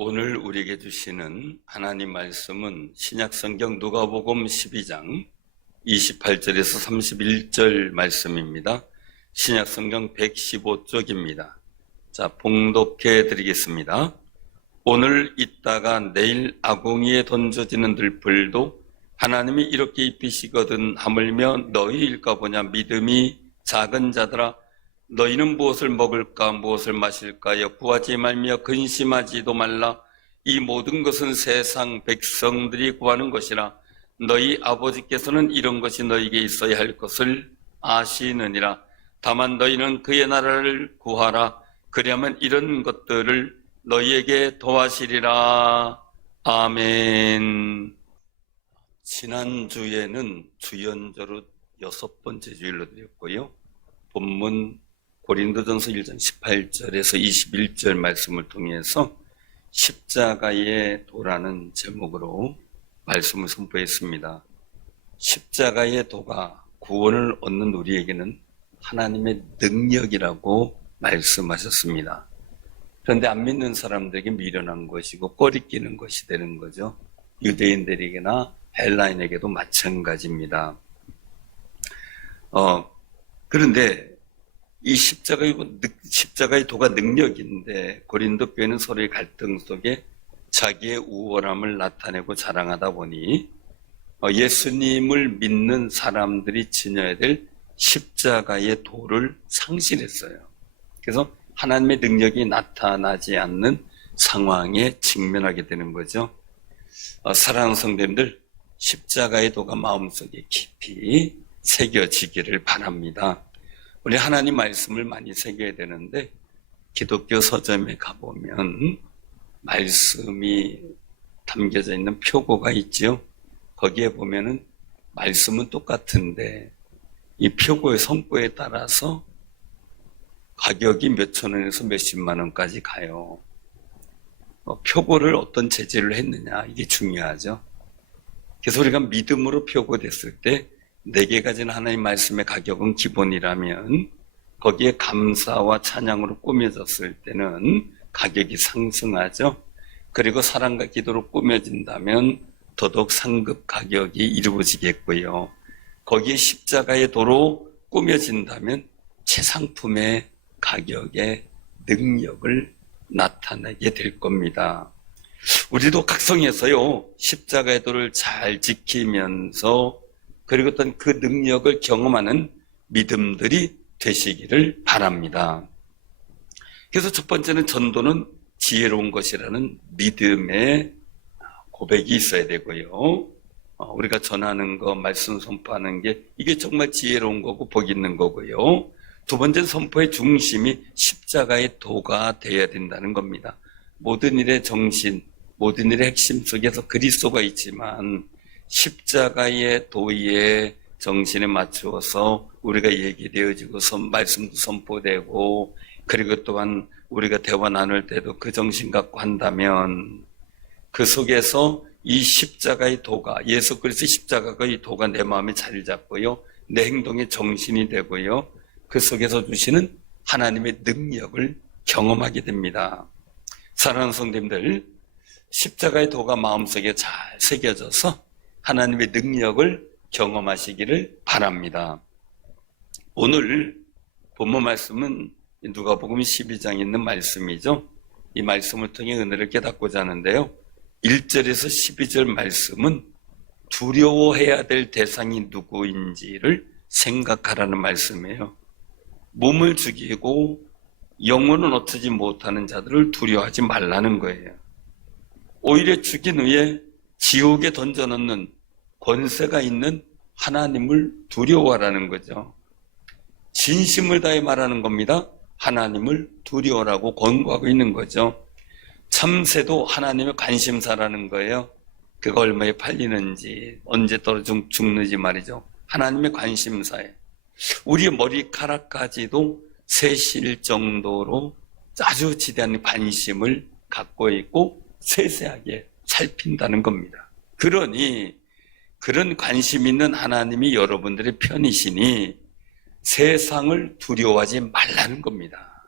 오늘 우리에게 주시는 하나님 말씀은 신약성경 누가복음 12장 28절에서 31절 말씀입니다. 신약성경 115쪽입니다. 자, 봉독해 드리겠습니다. 오늘 있다가 내일 아궁이에 던져지는 들풀도 하나님이 이렇게 입히시거든 하물며 너희일까 보냐. 믿음이 작은 자들아, 너희는 무엇을 먹을까 무엇을 마실까 구하지 말며 근심하지도 말라. 이 모든 것은 세상 백성들이 구하는 것이라. 너희 아버지께서는 이런 것이 너희에게 있어야 할 것을 아시느니라. 다만 너희는 그의 나라를 구하라. 그리하면 이런 것들을 너희에게 더하시리라. 아멘. 지난주에는 주연저로 6번째 주일로 드렸고요. 본문 고린도전서 1장 18절에서 21절 말씀을 통해서 십자가의 도라는 제목으로 말씀을 선포했습니다. 십자가의 도가 구원을 얻는 우리에게는 하나님의 능력이라고 말씀하셨습니다. 그런데 안 믿는 사람들에게 미련한 것이고 꺼리끼는 것이 되는 거죠. 유대인들에게나 헬라인에게도 마찬가지입니다. 그런데 이 십자가의 도가 능력인데 고린도 교회는 서로의 갈등 속에 자기의 우월함을 나타내고 자랑하다 보니 예수님을 믿는 사람들이 지녀야 될 십자가의 도를 상실했어요. 그래서 하나님의 능력이 나타나지 않는 상황에 직면하게 되는 거죠. 사랑하는 성도님들, 십자가의 도가 마음속에 깊이 새겨지기를 바랍니다. 우리 하나님 말씀을 많이 새겨야 되는데 기독교 서점에 가보면 말씀이 담겨져 있는 표고가 있죠. 거기에 보면은 말씀은 똑같은데 이 표고의 성고에 따라서 가격이 몇천 원에서 몇십만 원까지 가요. 표고를 어떤 재질로 했느냐, 이게 중요하죠. 그래서 우리가 믿음으로 표고됐을 때 내게 가진 하나님 말씀의 가격은 기본이라면 거기에 감사와 찬양으로 꾸며졌을 때는 가격이 상승하죠. 그리고 사랑과 기도로 꾸며진다면 더더욱 상급 가격이 이루어지겠고요. 거기에 십자가의 도로 꾸며진다면 최상품의 가격의 능력을 나타내게 될 겁니다. 우리도 각성해서요, 십자가의 도를 잘 지키면서 그리고 어떤 그 능력을 경험하는 믿음들이 되시기를 바랍니다. 그래서 첫 번째는 전도는 지혜로운 것이라는 믿음의 고백이 있어야 되고요. 우리가 전하는 거, 말씀 선포하는 게 이게 정말 지혜로운 거고 복 있는 거고요. 두 번째는 선포의 중심이 십자가의 도가 되어야 된다는 겁니다. 모든 일의 정신, 모든 일의 핵심 속에서 그리스도가 있지만 십자가의 도의 정신에 맞추어서 우리가 얘기되어지고 말씀도 선포되고 그리고 또한 우리가 대화 나눌 때도 그 정신 갖고 한다면 그 속에서 이 십자가의 도가, 예수 그리스도의 십자가의 도가 내 마음에 자리 잡고요, 내 행동의 정신이 되고요, 그 속에서 주시는 하나님의 능력을 경험하게 됩니다. 사랑하는 성도님들, 십자가의 도가 마음속에 잘 새겨져서 하나님의 능력을 경험하시기를 바랍니다. 오늘 본문 말씀은 누가복음 12장에 있는 말씀이죠. 이 말씀을 통해 은혜를 깨닫고자 하는데요. 1절에서 12절 말씀은 두려워해야 될 대상이 누구인지를 생각하라는 말씀이에요. 몸을 죽이고 영혼은 얻지 못하는 자들을 두려워하지 말라는 거예요. 오히려 죽인 후에 지옥에 던져넣는 권세가 있는 하나님을 두려워하라는 거죠. 진심을 다해 말하는 겁니다. 하나님을 두려워라고 권고하고 있는 거죠. 참새도 하나님의 관심사라는 거예요. 그가 얼마에 팔리는지, 언제 떨어져 죽는지 말이죠. 하나님의 관심사에 우리 머리카락까지도 세실 정도로 아주 지대한 관심을 갖고 있고 세세하게 살핀다는 겁니다. 그러니 그런 관심 있는 하나님이 여러분들의 편이시니 세상을 두려워하지 말라는 겁니다.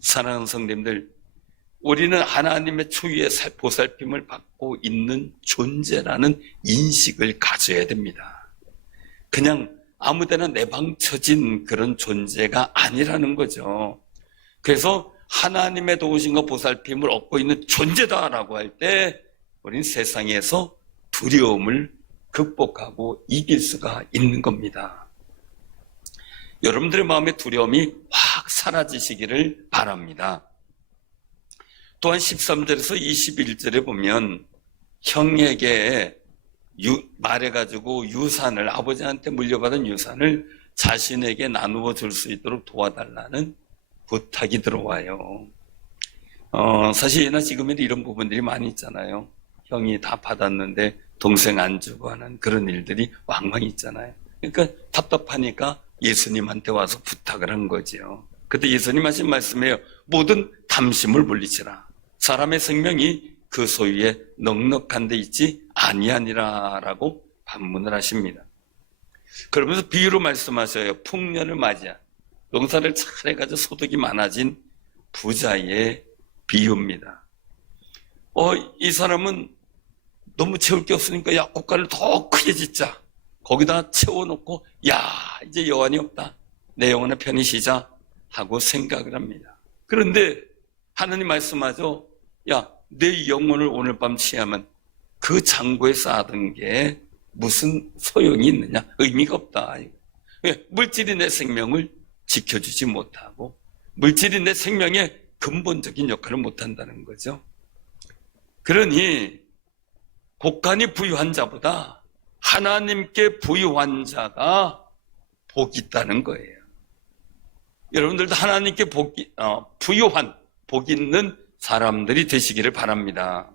사랑하는 성도님들, 우리는 하나님의 초유의 보살핌을 받고 있는 존재라는 인식을 가져야 됩니다. 그냥 아무데나 내방쳐진 그런 존재가 아니라는 거죠. 그래서 하나님의 도우심과 보살핌을 얻고 있는 존재다라고 할 때 우리는 세상에서 두려움을 극복하고 이길 수가 있는 겁니다. 여러분들의 마음의 두려움이 확 사라지시기를 바랍니다. 또한 13절에서 21절에 보면 형에게 말해가지고 유산을, 아버지한테 물려받은 유산을 자신에게 나누어 줄 수 있도록 도와달라는 부탁이 들어와요. 사실 예나 지금에도 이런 부분들이 많이 있잖아요. 형이 다 받았는데 동생 안 주고 하는 그런 일들이 왕왕 있잖아요. 그러니까 답답하니까 예수님한테 와서 부탁을 한 거죠. 그때 예수님 하신 말씀이에요. 모든 탐심을 물리치라. 사람의 생명이 그 소유에 넉넉한 데 있지 아니하니라라고 반문을 하십니다. 그러면서 비유로 말씀하셔요. 풍년을 맞이한, 농사를 잘 해가지고 소득이 많아진 부자의 비유입니다. 이 사람은 너무 채울 게 없으니까 야, 고가를 더 크게 짓자. 거기다 채워놓고 야, 이제 여한이 없다. 내 영혼의 편히 쉬자 하고 생각을 합니다. 그런데 하나님 말씀하죠. 야, 내 영혼을 오늘 밤 취하면 그 창고에 쌓아둔 게 무슨 소용이 있느냐? 의미가 없다. 물질이 내 생명을 지켜주지 못하고 물질이 내 생명의 근본적인 역할을 못한다는 거죠. 그러니 곡간이 부유한 자보다 하나님께 부유한 자가 복이 있다는 거예요. 여러분들도 하나님께 부유한, 복 있는 사람들이 되시기를 바랍니다.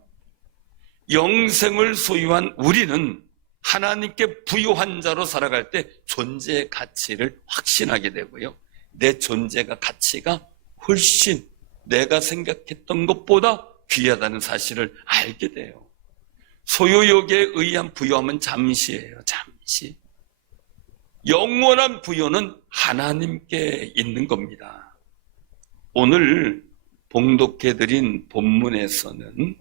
영생을 소유한 우리는 하나님께 부유한 자로 살아갈 때 존재의 가치를 확신하게 되고요. 내 존재가 가치가 훨씬 내가 생각했던 것보다 귀하다는 사실을 알게 돼요. 소유욕에 의한 부유함은 잠시예요. 잠시. 영원한 부유는 하나님께 있는 겁니다. 오늘 봉독해드린 본문에서는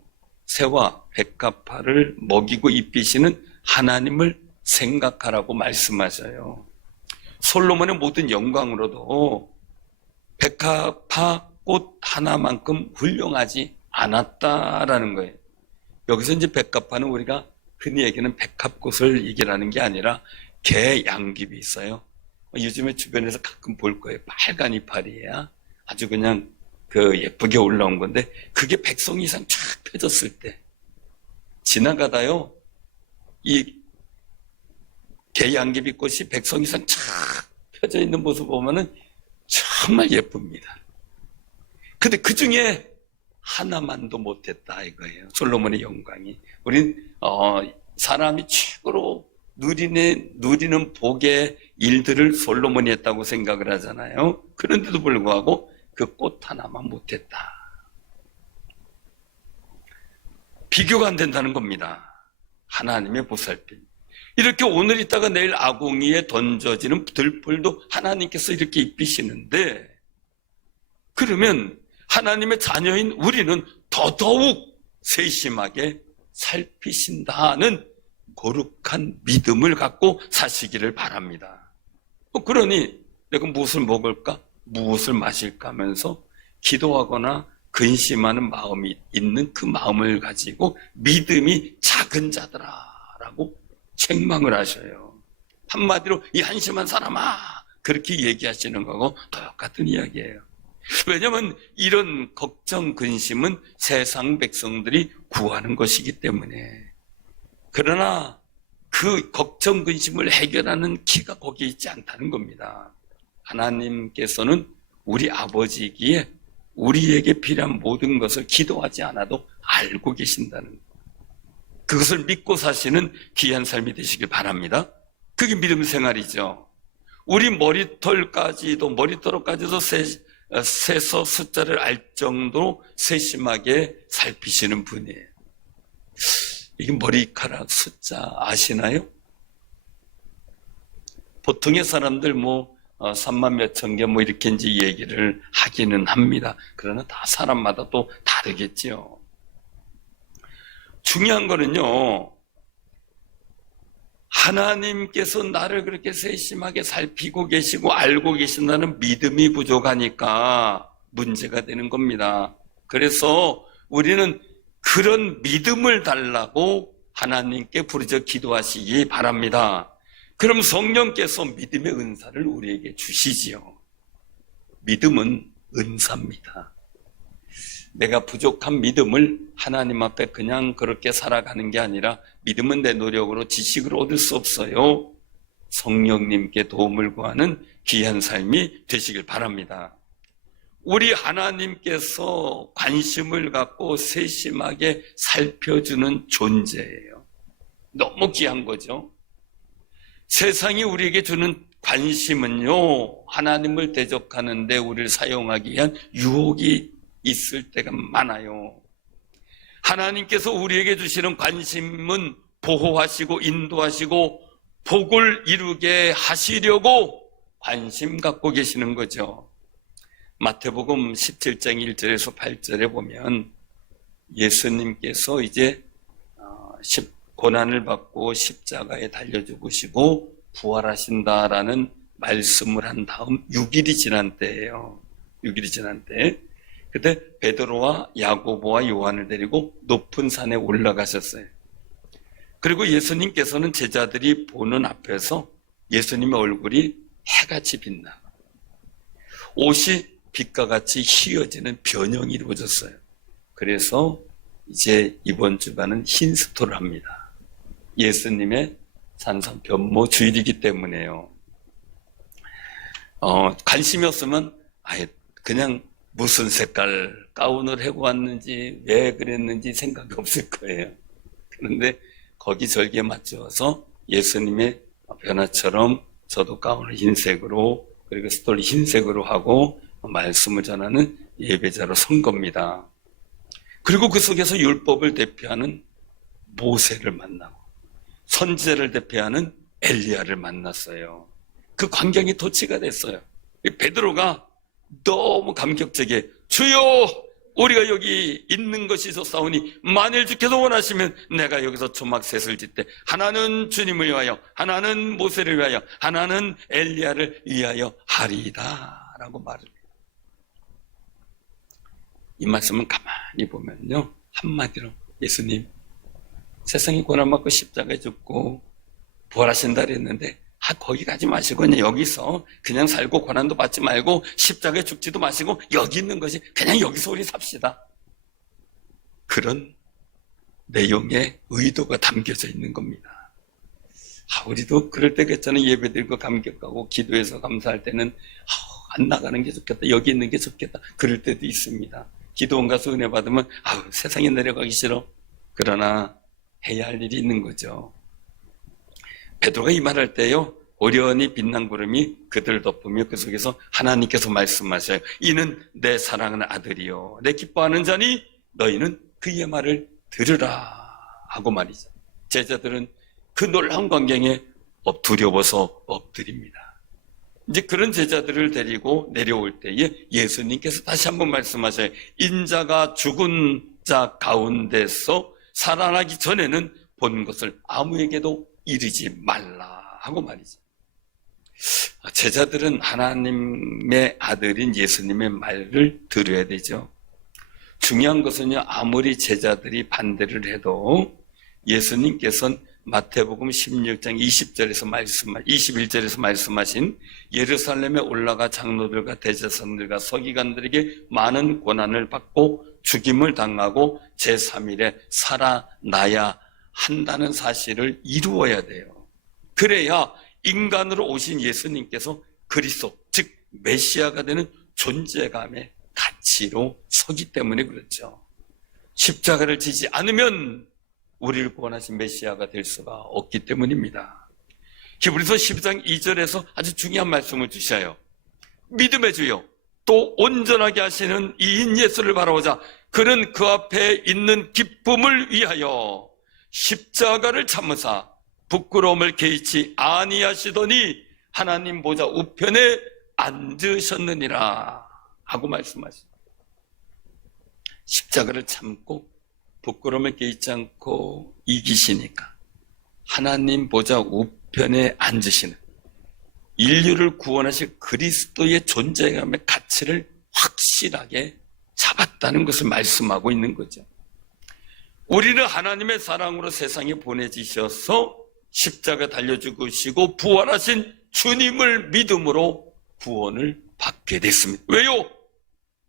새와 백합화를 먹이고 입히시는 하나님을 생각하라고 말씀하셔요. 솔로몬의 모든 영광으로도 백합화 꽃 하나만큼 훌륭하지 않았다라는 거예요. 여기서 이제 백합화는 우리가 흔히 얘기하는 백합꽃을 얘기하는 게 아니라 개 양귀비 있어요. 요즘에 주변에서 가끔 볼 거예요. 빨간 이파리야. 아주 그냥 예쁘게 올라온 건데 그게 백송 이상 쫙 펴졌을 때 지나가다요. 이 개 양귀비 꽃이 백송 이상 쫙 펴져 있는 모습 보면은 정말 예쁩니다. 근데 그 중에 하나만도 못했다 이거예요. 솔로몬의 영광이. 우린 사람이 최고로 누리는 복의 일들을 솔로몬이 했다고 생각을 하잖아요. 그런데도 불구하고 그 꽃 하나만 못했다. 비교가 안 된다는 겁니다. 하나님의 보살핌. 이렇게 오늘 있다가 내일 아궁이에 던져지는 들풀도 하나님께서 이렇게 입히시는데, 그러면 하나님의 자녀인 우리는 더더욱 세심하게 살피신다는 거룩한 믿음을 갖고 사시기를 바랍니다. 그러니 내가 무엇을 먹을까? 무엇을 마실까 하면서 기도하거나 근심하는 마음이 있는 그 마음을 가지고 믿음이 작은 자들아라고 책망을 하셔요. 한마디로 이 한심한 사람아 그렇게 얘기하시는 거하고 똑같은 이야기예요. 왜냐하면 이런 걱정, 근심은 세상 백성들이 구하는 것이기 때문에. 그러나 그 걱정, 근심을 해결하는 키가 거기에 있지 않다는 겁니다. 하나님께서는 우리 아버지이기에 우리에게 필요한 모든 것을 기도하지 않아도 알고 계신다는 것. 그것을 믿고 사시는 귀한 삶이 되시길 바랍니다. 그게 믿음 생활이죠. 우리 머리털까지도 세서 숫자를 알 정도로 세심하게 살피시는 분이에요. 이게 머리카락 숫자 아시나요? 보통의 사람들 3만 몇천 개 뭐 이렇게 이제 얘기를 하기는 합니다. 그러나 다 사람마다 또 다르겠지요. 중요한 거는요, 하나님께서 나를 그렇게 세심하게 살피고 계시고 알고 계신다는 믿음이 부족하니까 문제가 되는 겁니다. 그래서 우리는 그런 믿음을 달라고 하나님께 부르짖어 기도하시기 바랍니다. 그럼 성령께서 믿음의 은사를 우리에게 주시지요. 믿음은 은사입니다. 내가 부족한 믿음을 하나님 앞에 그냥 그렇게 살아가는 게 아니라 믿음은 내 노력으로 지식으로 얻을 수 없어요. 성령님께 도움을 구하는 귀한 삶이 되시길 바랍니다. 우리 하나님께서 관심을 갖고 세심하게 살펴주는 존재예요. 너무 귀한 거죠. 세상이 우리에게 주는 관심은요, 하나님을 대적하는데 우리를 사용하기 위한 유혹이 있을 때가 많아요. 하나님께서 우리에게 주시는 관심은 보호하시고 인도하시고 복을 이루게 하시려고 관심 갖고 계시는 거죠. 마태복음 17장 1절에서 8절에 보면 예수님께서 이제 고난을 받고 십자가에 달려 죽으시고 부활하신다라는 말씀을 한 다음 6일이 지난 때예요. 6일이 지난 때. 그때 베드로와 야고보와 요한을 데리고 높은 산에 올라가셨어요. 그리고 예수님께서는 제자들이 보는 앞에서 예수님의 얼굴이 해같이 빛나 옷이 빛과 같이 휘어지는 변형이 이루어졌어요. 그래서 이제 이번 주간은 흰스토를 합니다. 예수님의 산상 변모 주일이기 때문에요. 관심이 없으면 아예 그냥 무슨 색깔 가운을 하고 왔는지 왜 그랬는지 생각이 없을 거예요. 그런데 거기 절기에 맞춰서 예수님의 변화처럼 저도 가운을 흰색으로 그리고 스토리 흰색으로 하고 말씀을 전하는 예배자로 선 겁니다. 그리고 그 속에서 율법을 대표하는 모세를 만나고 선지자를 대표하는 엘리야를 만났어요. 그 광경이 도치가 됐어요. 베드로가 너무 감격적이게 주여 우리가 여기 있는 것이 좋사오니 만일 주께서 원하시면 내가 여기서 초막셋을 짓되 하나는 주님을 위하여 하나는 모세를 위하여 하나는 엘리야를 위하여 하리이다 라고 말을 해요. 이 말씀은 가만히 보면요, 한마디로 예수님 세상이 고난받고 십자가에 죽고 부활하신다 그랬는데 거기 가지 마시고 그냥 여기서 그냥 살고 고난도 받지 말고 십자가에 죽지도 마시고 여기 있는 것이 그냥 여기서 우리 삽시다. 그런 내용의 의도가 담겨져 있는 겁니다. 우리도 그럴 때 그랬잖아요. 예배드리고 감격하고 기도해서 감사할 때는 안 나가는 게 좋겠다. 여기 있는 게 좋겠다. 그럴 때도 있습니다. 기도원 가서 은혜 받으면 세상에 내려가기 싫어. 그러나 해야 할 일이 있는 거죠. 베드로가 이 말할 때요, 오련히 빛난 구름이 그들을 덮으며 그 속에서 하나님께서 말씀하셔요. 이는 내 사랑하는 아들이요 내 기뻐하는 자니 너희는 그의 말을 들으라 하고 말이죠. 제자들은 그 놀라운 광경에 두려워서 엎드립니다. 이제 그런 제자들을 데리고 내려올 때에 예수님께서 다시 한번 말씀하셔요. 인자가 죽은 자 가운데서 살아나기 전에는 본 것을 아무에게도 이르지 말라 하고 말이죠. 제자들은 하나님의 아들인 예수님의 말을 들어야 되죠. 중요한 것은요, 아무리 제자들이 반대를 해도 예수님께서는 마태복음 16장 21절에서 말씀하신 예루살렘에 올라가 장로들과 대제사장들과 서기관들에게 많은 고난을 받고 죽임을 당하고 제3일에 살아나야 한다는 사실을 이루어야 돼요. 그래야 인간으로 오신 예수님께서 그리스도, 즉 메시아가 되는 존재감의 가치로 서기 때문에 그렇죠. 십자가를 지지 않으면 우리를 구원하신 메시아가 될 수가 없기 때문입니다. 히브리서 10장 2절에서 아주 중요한 말씀을 주셔요. 믿음의 주요 또 온전하게 하시는 이인 예수를 바라보자. 그는 그 앞에 있는 기쁨을 위하여 십자가를 참으사 부끄러움을 개의치 아니하시더니 하나님 보좌 우편에 앉으셨느니라 하고 말씀하십니다. 십자가를 참고 부끄러움을 깨닫지 않고 이기시니까 하나님 보좌 우편에 앉으시는 인류를 구원하실 그리스도의 존재감의 가치를 확실하게 잡았다는 것을 말씀하고 있는 거죠. 우리는 하나님의 사랑으로 세상에 보내지셔서 십자가 달려 죽으시고 부활하신 주님을 믿음으로 구원을 받게 됐습니다. 왜요?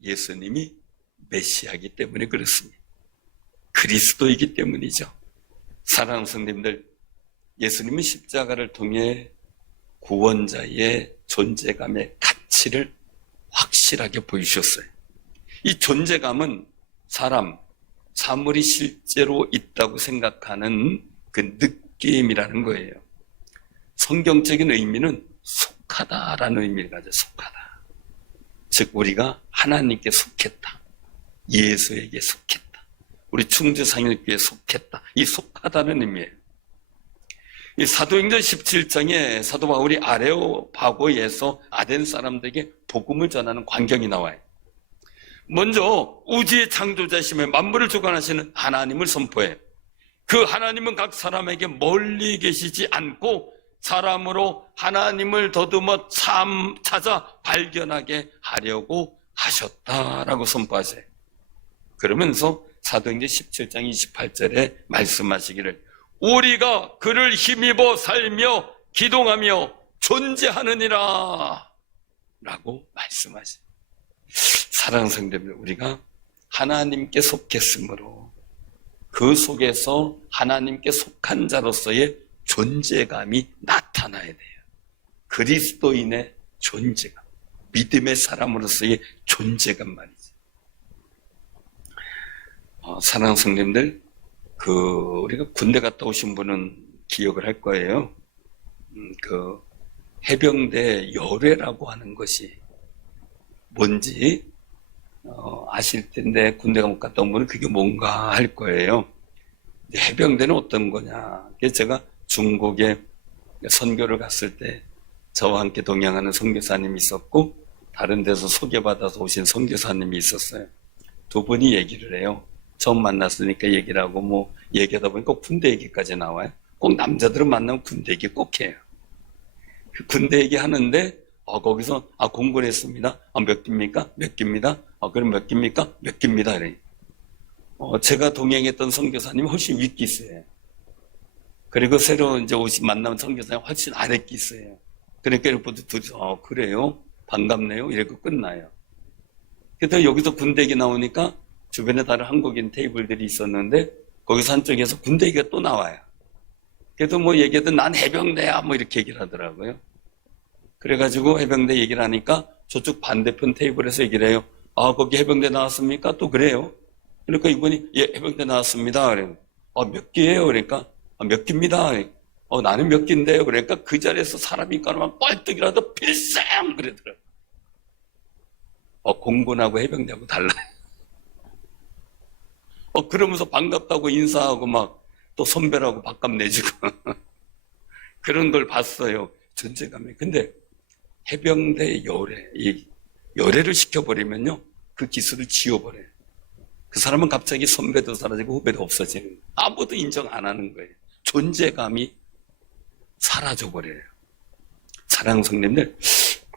예수님이 메시아이기 때문에 그렇습니다. 그리스도이기 때문이죠. 사랑하는 성도님들, 예수님은 십자가를 통해 구원자의 존재감의 가치를 확실하게 보여주셨어요. 이 존재감은 사물이 실제로 있다고 생각하는 그 느낌이라는 거예요. 성경적인 의미는 속하다라는 의미를 가져. 속하다. 즉 우리가 하나님께 속했다. 예수에게 속했다. 우리 충주상일교회에 속했다. 이 속하다는 의미예요. 이 사도행전 17장에 사도 바울이 아레오파고에서 아덴 사람들에게 복음을 전하는 광경이 나와요. 먼저 우주의 창조자시며 만물을 주관하시는 하나님을 선포해요. 그 하나님은 각 사람에게 멀리 계시지 않고 사람으로 하나님을 더듬어 찾아 발견하게 하려고 하셨다라고 선포하세요. 그러면서 사도행전 17장 28절에 말씀하시기를 우리가 그를 힘입어 살며 기동하며 존재하느니라 라고 말씀하세요. 사랑하는 성도들, 우리가 하나님께 속했으므로 그 속에서 하나님께 속한 자로서의 존재감이 나타나야 돼요. 그리스도인의 존재감, 믿음의 사람으로서의 존재감 말이죠. 사랑하는 성도님들, 우리가 군대 갔다 오신 분은 기억을 할 거예요. 해병대 열애라고 하는 것이 뭔지 아실 텐데 군대가 못 갔다 온 분은 그게 뭔가 할 거예요. 해병대는 어떤 거냐? 제가 중국에 선교를 갔을 때 저와 함께 동행하는 선교사님이 있었고 다른 데서 소개받아서 오신 선교사님이 있었어요. 두 분이 얘기를 해요. 처음 만났으니까 얘기를 하고 얘기하다 보니까 군대 얘기까지 나와요. 꼭 남자들은 만나면 군대 얘기 꼭 해요. 그 군대 얘기 하는데 거기서 공부를 했습니다. 몇 기입니까? 몇 기입니다. 그럼 몇 기입니까? 몇 기입니다. 그래. 제가 동행했던 선교사님이 훨씬 윗기수예요. 그리고 새로 이제 만나면 선교사님 훨씬 아랫기수예요. 그러니까 이렇게 둘이서 그래요? 반갑네요. 이렇게 끝나요. 그래서 여기서 군대 얘기 나오니까 주변에 다른 한국인 테이블들이 있었는데 거기서 한쪽에서 군대 얘기가 또 나와요. 그래도 얘기하든 난 해병대야 이렇게 얘기를 하더라고요. 그래가지고 해병대 얘기를 하니까 저쪽 반대편 테이블에서 얘기를 해요. 거기 해병대 나왔습니까? 또 그래요. 그러니까 이분이 예, 해병대 나왔습니다. 그래요. 몇 기예요? 그러니까 몇 기입니다. 나는 몇 기인데요. 그러니까 그 자리에서 사람이 있거나 뻘떡이라도 필상 그러더라고요. 공군하고 해병대하고 달라요. 그러면서 반갑다고 인사하고 또 선배라고 밥값 내주고 그런 걸 봤어요. 존재감이. 근데 해병대 열애를 시켜버리면요 그 기술을 지워버려요. 그 사람은 갑자기 선배도 사라지고 후배도 없어지는, 아무도 인정 안 하는 거예요. 존재감이 사라져버려요. 사랑하는 성도님들,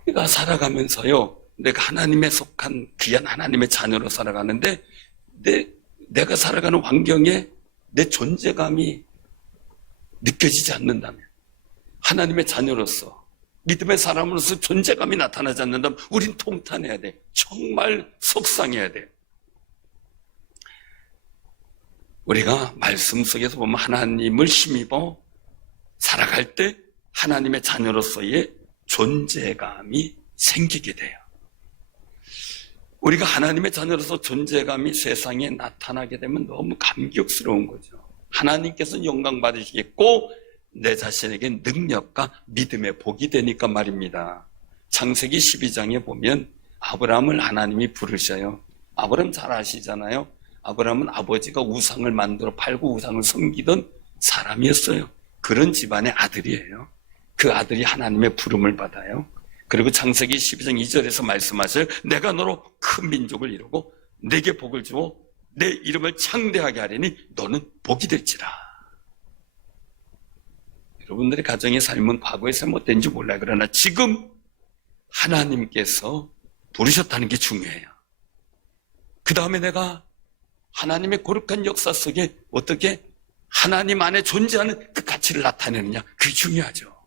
우리가 살아가면서요 내가 하나님에 속한 귀한 하나님의 자녀로 살아가는데 내가 살아가는 환경에 내 존재감이 느껴지지 않는다면, 하나님의 자녀로서 믿음의 사람으로서 존재감이 나타나지 않는다면 우린 통탄해야 돼. 정말 속상해야 돼. 우리가 말씀 속에서 보면 하나님을 힘입어 살아갈 때 하나님의 자녀로서의 존재감이 생기게 돼요. 우리가 하나님의 자녀로서 존재감이 세상에 나타나게 되면 너무 감격스러운 거죠. 하나님께서는 영광 받으시겠고 내 자신에게 능력과 믿음의 복이 되니까 말입니다. 창세기 12장에 보면 아브라함을 하나님이 부르셔요. 아브라함 잘 아시잖아요. 아브라함은 아버지가 우상을 만들어 팔고 우상을 섬기던 사람이었어요. 그런 집안의 아들이에요. 그 아들이 하나님의 부름을 받아요. 그리고 창세기 12장 2절에서 말씀하셔요. 내가 너로 큰 민족을 이루고 내게 복을 주어 내 이름을 창대하게 하리니 너는 복이 될지라. 여러분들의 가정의 삶은 과거에 잘못된지 몰라요. 그러나 지금 하나님께서 부르셨다는 게 중요해요. 그 다음에 내가 하나님의 거룩한 역사 속에 어떻게 하나님 안에 존재하는 그 가치를 나타내느냐, 그게 중요하죠.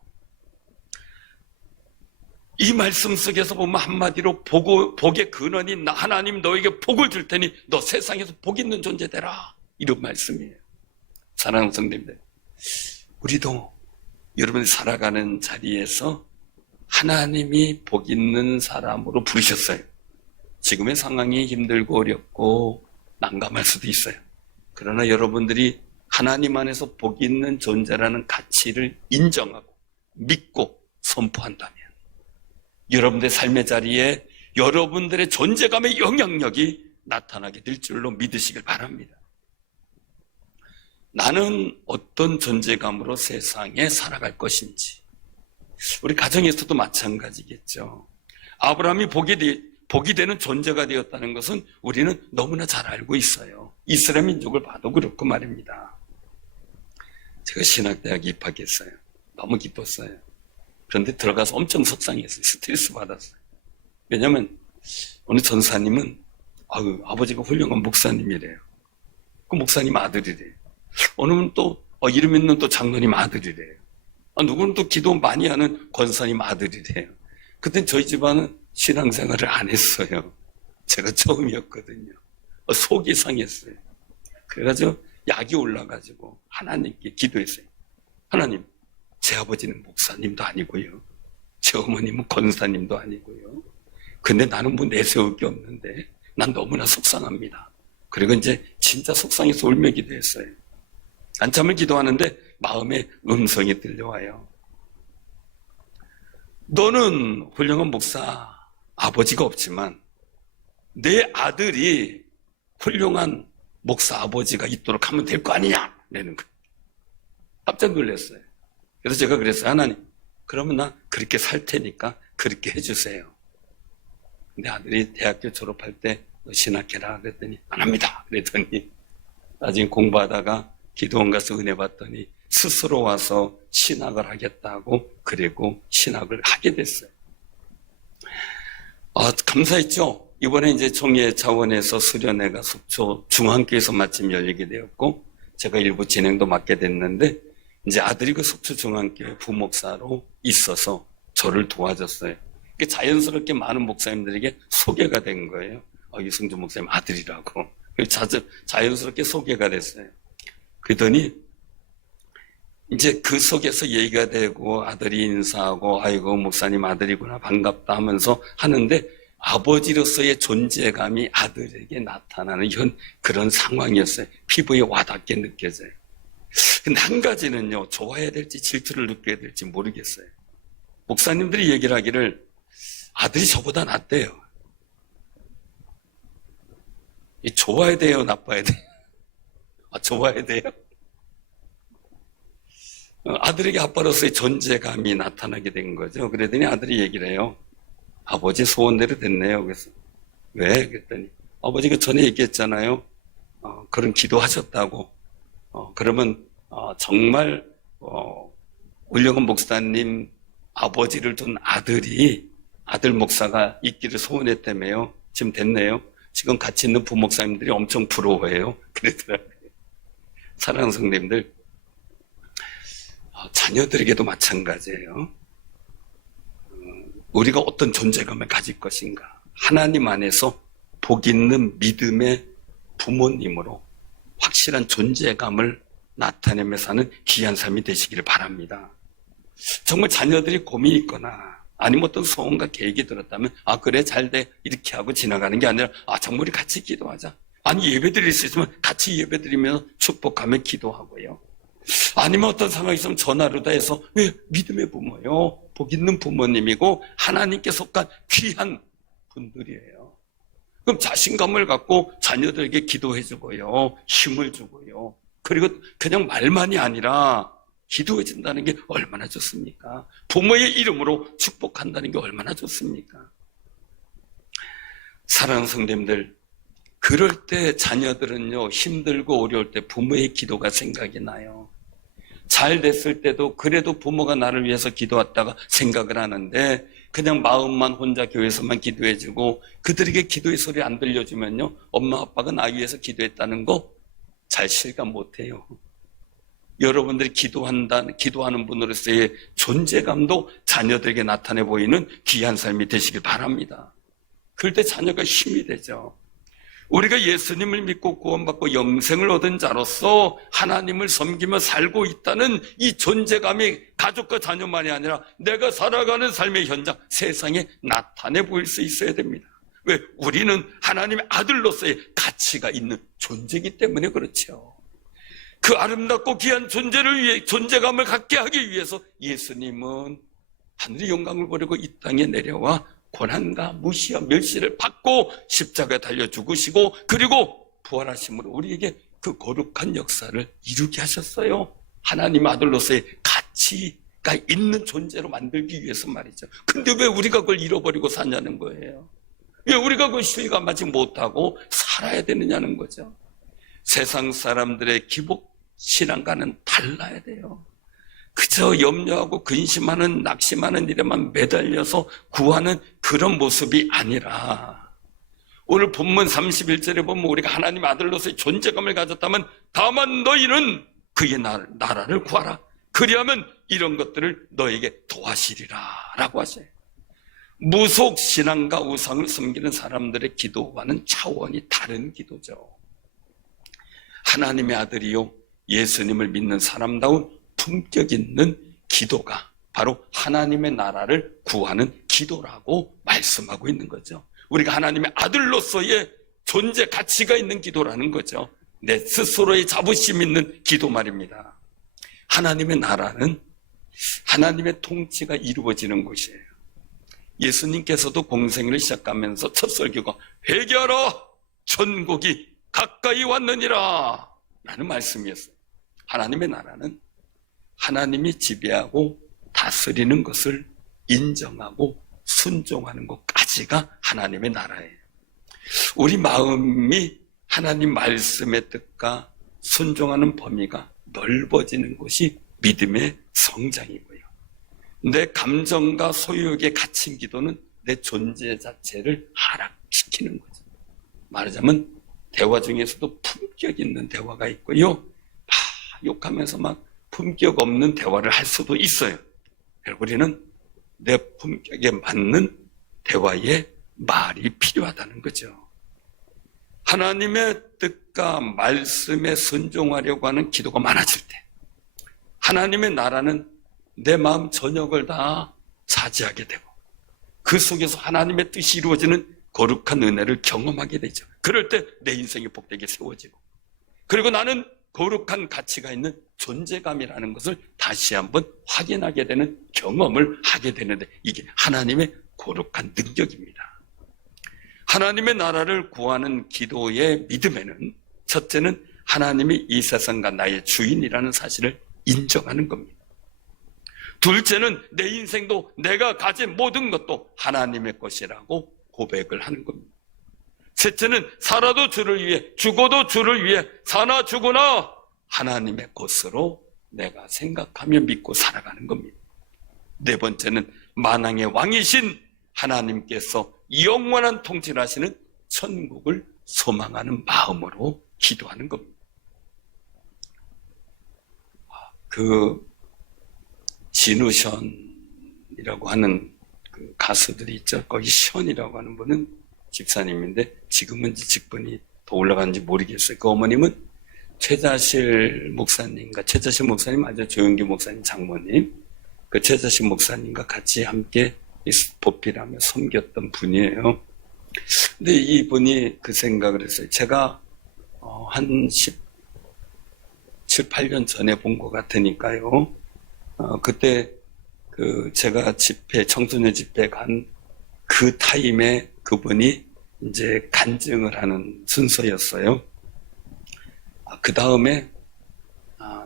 이 말씀 속에서 보면 한마디로 복의 근원인 나 하나님 너에게 복을 줄 테니 너 세상에서 복 있는 존재 되라, 이런 말씀이에요. 사랑하는 성도님들, 우리도 여러분이 살아가는 자리에서 하나님이 복 있는 사람으로 부르셨어요. 지금의 상황이 힘들고 어렵고 난감할 수도 있어요. 그러나 여러분들이 하나님 안에서 복 있는 존재라는 가치를 인정하고 믿고 선포한다면 여러분들의 삶의 자리에 여러분들의 존재감의 영향력이 나타나게 될 줄로 믿으시길 바랍니다. 나는 어떤 존재감으로 세상에 살아갈 것인지, 우리 가정에서도 마찬가지겠죠. 아브라함이 복이 되는 존재가 되었다는 것은 우리는 너무나 잘 알고 있어요. 이스라엘 민족을 봐도 그렇고 말입니다. 제가 신학대학에 입학했어요. 너무 기뻤어요. 그런데 들어가서 엄청 속상했어요. 스트레스 받았어요. 왜냐하면 어느 전사님은 아버지가 훌륭한 목사님이래요. 그 목사님 아들이래요. 어느 분은 또 이름 있는 또 장로님 아들이래요. 누구는 또 기도 많이 하는 권사님 아들이래요. 그땐 저희 집안은 신앙생활을 안 했어요. 제가 처음이었거든요. 속이 상했어요. 그래가지고 약이 올라가지고 하나님께 기도했어요. 하나님, 제 아버지는 목사님도 아니고요, 제 어머님은 권사님도 아니고요, 근데 나는 뭐 내세울 게 없는데 난 너무나 속상합니다. 그리고 이제 진짜 속상해서 울며 기도했어요. 한참을 기도하는데 마음에 음성이 들려와요. 너는 훌륭한 목사 아버지가 없지만 내 아들이 훌륭한 목사 아버지가 있도록 하면 될 거 아니냐, 라는 거예요. 깜짝 놀랐어요. 그래서 제가 그랬어요. 하나님, 그러면 나 그렇게 살 테니까 그렇게 해주세요. 근데 아들이 대학교 졸업할 때 너 신학해라 그랬더니 안 합니다. 그랬더니 나중에 공부하다가 기도원 가서 은혜 받더니 스스로 와서 신학을 하겠다고, 그리고 신학을 하게 됐어요. 감사했죠. 이번에 이제 총회 차원에서 수련회가 속초 중앙교에서 마침 열리게 되었고, 제가 일부 진행도 맡게 됐는데, 이제 아들이 그 속초 중앙교회 부목사로 있어서 저를 도와줬어요. 자연스럽게 많은 목사님들에게 소개가 된 거예요. 유승준 목사님 아들이라고. 자연스럽게 소개가 됐어요. 그러더니 이제 그 속에서 얘기가 되고 아들이 인사하고 아이고 목사님 아들이구나 반갑다 하면서 하는데 아버지로서의 존재감이 아들에게 나타나는 그런 상황이었어요. 피부에 와닿게 느껴져요. 근데 한 가지는요, 좋아해야 될지 질투를 느껴야 될지 모르겠어요. 목사님들이 얘기를 하기를 아들이 저보다 낫대요. 좋아야 돼요, 나빠야 돼요? 좋아야 돼요? 아들에게 아빠로서의 존재감이 나타나게 된 거죠. 그러더니 아들이 얘기를 해요. 아버지 소원대로 됐네요. 그래서 왜? 그랬더니 아버지가 전에 얘기했잖아요. 그런 기도하셨다고. 그러면 정말 훌륭한 목사님 아버지를 둔 아들 목사가 있기를 소원했다며요. 지금 됐네요. 지금 같이 있는 부목사님들이 엄청 부러워해요. 그러더라고요. 사랑하는 성도님들, 자녀들에게도 마찬가지예요. 우리가 어떤 존재감을 가질 것인가, 하나님 안에서 복 있는 믿음의 부모님으로 확실한 존재감을 나타내며 사는 귀한 삶이 되시기를 바랍니다. 정말 자녀들이 고민이 있거나 아니면 어떤 소원과 계획이 들었다면 그래 잘돼 이렇게 하고 지나가는 게 아니라 정말 우리 같이 기도하자. 아니 예배드릴 수 있으면 같이 예배드리며 축복하며 기도하고요. 아니면 어떤 상황이 있으면 전화로 다 해서 왜 믿음의 부모요, 복 있는 부모님이고 하나님께 속한 귀한 분들이에요. 그럼 자신감을 갖고 자녀들에게 기도해 주고요, 힘을 주고요. 그리고 그냥 말만이 아니라 기도해준다는 게 얼마나 좋습니까? 부모의 이름으로 축복한다는 게 얼마나 좋습니까? 사랑하는 성도님들, 그럴 때 자녀들은요, 힘들고 어려울 때 부모의 기도가 생각이 나요. 잘 됐을 때도 그래도 부모가 나를 위해서 기도했다가 생각을 하는데, 그냥 마음만 혼자 교회에서만 기도해주고 그들에게 기도의 소리 안 들려주면요, 엄마 아빠가 나 위해서 기도했다는 거 잘 실감 못해요. 여러분들이 기도하는 분으로서의 존재감도 자녀들에게 나타내 보이는 귀한 삶이 되시길 바랍니다. 그럴 때 자녀가 힘이 되죠. 우리가 예수님을 믿고 구원받고 영생을 얻은 자로서 하나님을 섬기며 살고 있다는 이 존재감이 가족과 자녀만이 아니라 내가 살아가는 삶의 현장, 세상에 나타내 보일 수 있어야 됩니다. 왜? 우리는 하나님의 아들로서의 가치가 있는 존재이기 때문에 그렇죠. 그 아름답고 귀한 존재를 위해, 존재감을 갖게 하기 위해서 예수님은 하늘의 영광을 버리고 이 땅에 내려와 고난과 무시와 멸시를 받고 십자가에 달려 죽으시고 그리고 부활하심으로 우리에게 그 거룩한 역사를 이루게 하셨어요. 하나님 아들로서의 가치가 있는 존재로 만들기 위해서 말이죠. 근데 왜 우리가 그걸 잃어버리고 사냐는 거예요. 왜 우리가 그걸 실감하지 못하고 살아야 되느냐는 거죠. 세상 사람들의 기복 신앙과는 달라야 돼요. 그저 염려하고 근심하는 낙심하는 일에만 매달려서 구하는 그런 모습이 아니라, 오늘 본문 31절에 보면 우리가 하나님 아들로서의 존재감을 가졌다면 다만 너희는 그의 나라를 구하라. 그리하면 이런 것들을 너에게 도와시리라 라고 하셔요. 무속 신앙과 우상을 섬기는 사람들의 기도와는 차원이 다른 기도죠. 하나님의 아들이요 예수님을 믿는 사람다운 품격 있는 기도가 바로 하나님의 나라를 구하는 기도라고 말씀하고 있는 거죠. 우리가 하나님의 아들로서의 존재 가치가 있는 기도라는 거죠. 내 스스로의 자부심 있는 기도 말입니다. 하나님의 나라는 하나님의 통치가 이루어지는 곳이에요. 예수님께서도 공생애를 시작하면서 첫 설교가 회개하라 천국이 가까이 왔느니라 라는 말씀이었어요. 하나님의 나라는 하나님이 지배하고 다스리는 것을 인정하고 순종하는 것까지가 하나님의 나라예요. 우리 마음이 하나님 말씀의 뜻과 순종하는 범위가 넓어지는 것이 믿음의 성장이고요. 내 감정과 소유욕에 갇힌 기도는 내 존재 자체를 하락시키는 거죠. 말하자면 대화 중에서도 품격 있는 대화가 있고요, 막 욕하면서 막 품격 없는 대화를 할 수도 있어요. 우리는 내 품격에 맞는 대화의 말이 필요하다는 거죠. 하나님의 뜻과 말씀에 순종하려고 하는 기도가 많아질 때 하나님의 나라는 내 마음 전역을 다 차지하게 되고 그 속에서 하나님의 뜻이 이루어지는 거룩한 은혜를 경험하게 되죠. 그럴 때 내 인생이 복되게 세워지고, 그리고 나는 거룩한 가치가 있는 존재감이라는 것을 다시 한번 확인하게 되는 경험을 하게 되는데, 이게 하나님의 거룩한 능력입니다. 하나님의 나라를 구하는 기도의 믿음에는 첫째는 하나님이 이 세상과 나의 주인이라는 사실을 인정하는 겁니다. 둘째는 내 인생도 내가 가진 모든 것도 하나님의 것이라고 고백을 하는 겁니다. 셋째는 살아도 주를 위해, 죽어도 주를 위해, 사나 죽으나 하나님의 것으로 내가 생각하며 믿고 살아가는 겁니다. 네 번째는 만왕의 왕이신 하나님께서 영원한 통치를 하시는 천국을 소망하는 마음으로 기도하는 겁니다. 그 진우션이라고 하는 그 가수들이 있죠. 거기 션이라고 하는 분은 집사님인데 지금은 직분이 더 올라가는지 모르겠어요. 그 어머님은 최자실 목사님과, 최자실 목사님 아주 조영기 목사님 장모님, 그 최자실 목사님과 같이 함께 보필하며 섬겼던 분이에요. 근데 이분이 그 생각을 했어요. 제가 한 17, 8년 전에 본 것 같으니까요. 그때 제가 청소년 집회 간 그 타임에 그분이 이제 간증을 하는 순서였어요. 그 다음에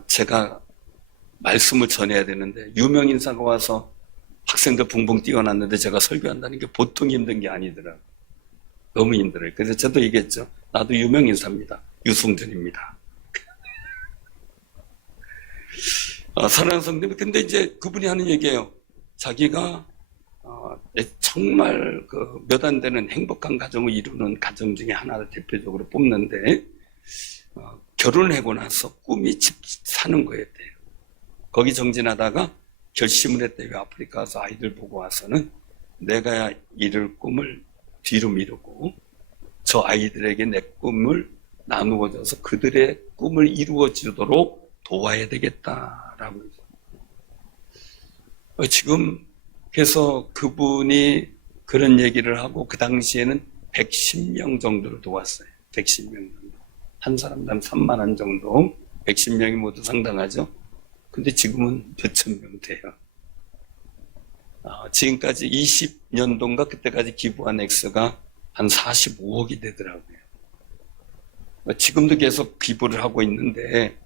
제가 말씀을 전해야 되는데 유명 인사가 와서 학생들 붕붕 뛰어났는데 제가 설교한다는 게 보통 힘든 게 아니더라고요. 너무 힘들어요. 그래서 저도 얘기했죠. 나도 유명 인사입니다. 유승준입니다. 사랑하는 성도님, 근데 이제 그분이 하는 얘기예요. 자기가 정말 몇 안 되는 행복한 가정을 이루는 가정 중에 하나를 대표적으로 뽑는데 결혼을 하고 나서 꿈이 집 사는 거였대요. 거기 정진하다가 결심을 했대요. 아프리카 가서 아이들 보고 와서는 내가 이룰 꿈을 뒤로 미루고 저 아이들에게 내 꿈을 나누어 줘서 그들의 꿈을 이루어지도록 도와야 되겠다라고 해서 지금 그래서 그분이 그런 얘기를 하고 그 당시에는 110명 정도를 도왔어요. 110명 정도. 한 사람당 3만 원 정도. 110명이 모두 상당하죠. 근데 지금은 몇천 명 돼요. 지금까지 20년도인가 그때까지 기부한 액수가 한 45억이 되더라고요. 지금도 계속 기부를 하고 있는데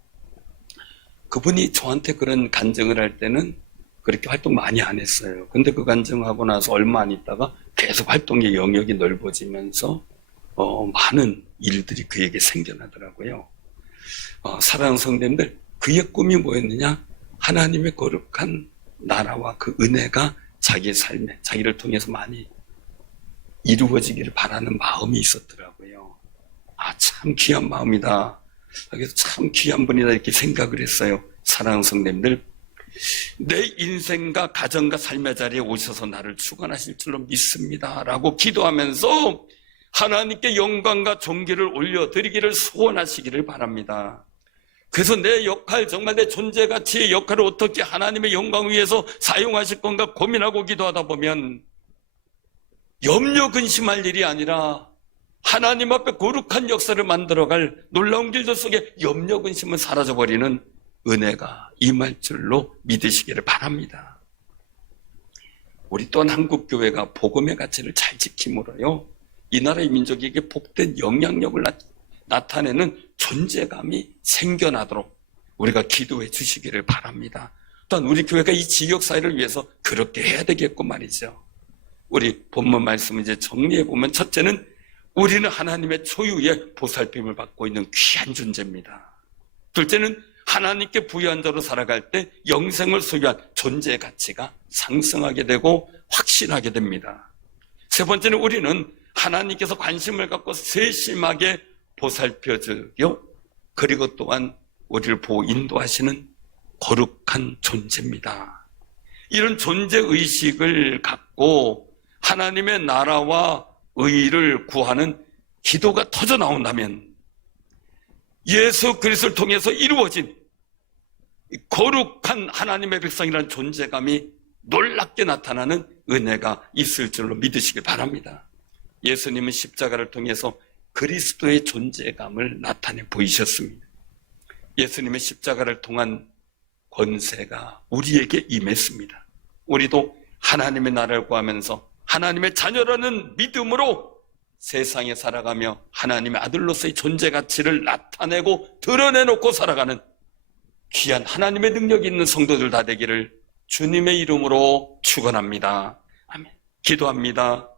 그분이 저한테 그런 간증을 할 때는 그렇게 활동 많이 안 했어요. 근데 그 간증하고 나서 얼마 안 있다가 계속 활동의 영역이 넓어지면서 많은 일들이 그에게 생겨나더라고요. 사랑하는 성도님들, 그의 꿈이 뭐였느냐? 하나님의 거룩한 나라와 그 은혜가 자기의 삶에, 자기를 통해서 많이 이루어지기를 바라는 마음이 있었더라고요. 참 귀한 마음이다. 그래서 참 귀한 분이다 이렇게 생각을 했어요. 사랑하는 성도님들, 내 인생과 가정과 삶의 자리에 오셔서 나를 축원하실 줄로 믿습니다 라고 기도하면서 하나님께 영광과 존귀를 올려드리기를 소원하시기를 바랍니다. 그래서 내 역할, 정말 내 존재 가치의 역할을 어떻게 하나님의 영광을 위해서 사용하실 건가 고민하고 기도하다 보면 염려 근심할 일이 아니라 하나님 앞에 거룩한 역사를 만들어갈 놀라운 길들 속에 염려 근심은 사라져버리는 은혜가 임할 줄로 믿으시기를 바랍니다. 우리 또한 한국교회가 복음의 가치를 잘 지킴으로요, 이 나라의 민족에게 복된 영향력을 나타내는 존재감이 생겨나도록 우리가 기도해 주시기를 바랍니다. 또한 우리 교회가 이 지역사회를 위해서 그렇게 해야 되겠고 말이죠. 우리 본문 말씀을 이제 정리해 보면, 첫째는 우리는 하나님의 초유의 보살핌을 받고 있는 귀한 존재입니다. 둘째는 하나님께 부유한 자로 살아갈 때 영생을 소유한 존재의 가치가 상승하게 되고 확신하게 됩니다. 세 번째는 우리는 하나님께서 관심을 갖고 세심하게 보살펴주며 그리고 또한 우리를 보호 인도하시는 거룩한 존재입니다. 이런 존재의식을 갖고 하나님의 나라와 의를 구하는 기도가 터져 나온다면 예수 그리스도를 통해서 이루어진 거룩한 하나님의 백성이라는 존재감이 놀랍게 나타나는 은혜가 있을 줄로 믿으시기 바랍니다. 예수님은 십자가를 통해서 그리스도의 존재감을 나타내 보이셨습니다. 예수님의 십자가를 통한 권세가 우리에게 임했습니다. 우리도 하나님의 나라를 구하면서 하나님의 자녀라는 믿음으로 세상에 살아가며 하나님의 아들로서의 존재 가치를 나타내고 드러내놓고 살아가는 귀한 하나님의 능력이 있는 성도들 다 되기를 주님의 이름으로 축원합니다. 아멘. 기도합니다.